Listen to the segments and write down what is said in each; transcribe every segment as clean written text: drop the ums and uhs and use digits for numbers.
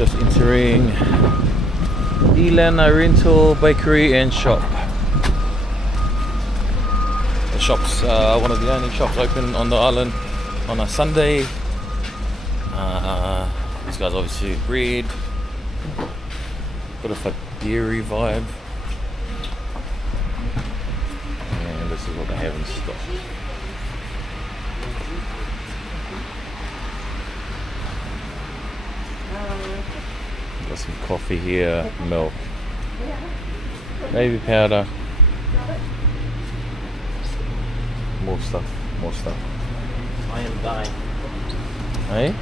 Just entering Elana Rental Bakery and Shop. The shop's one of the only shops open on the island on a Sunday. These guys obviously breed. Bit of a dairy vibe. And this is what they have in stock. Got some coffee here, milk, baby powder, more stuff. I am dying. Hey?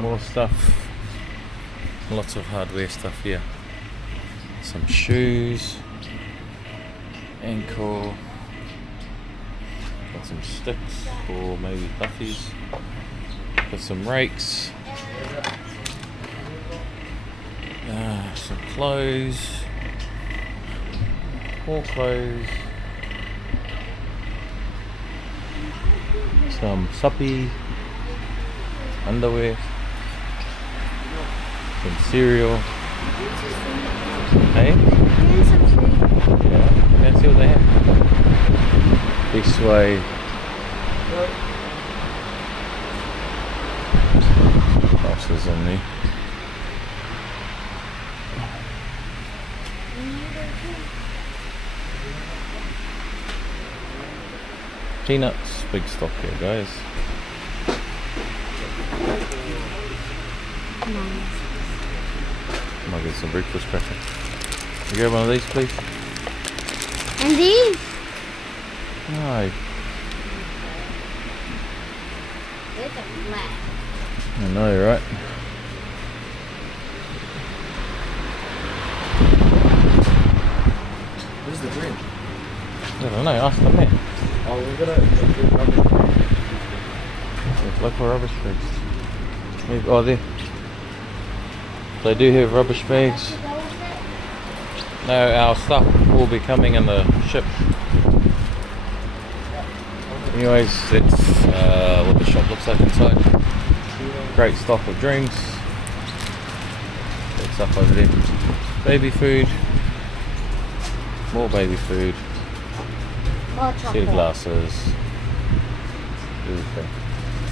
More stuff. Lots of hardware stuff here. Some shoes, ankle. Got some sticks or maybe buffies. Got some rakes. Some clothes. More clothes. Some suppy. Underwear. Some cereal. Hey? And some food. Yeah, let's see what they have. This way. Boxes on there. Peanuts, big stock here, guys. Might get some breakfast cracker. You grab one of these, please? And these? No. They're black. I know, right? Where's the drink? I don't know, ask the man. Oh, we're gonna There's local rubbish bags. Oh, there. They do have rubbish bags. No, our stuff will be coming in the ship. Anyways, that's what the shop looks like inside. Great stock of drinks. That stuff over there. Baby food. More baby food. More Set chocolate. of glasses. Everything.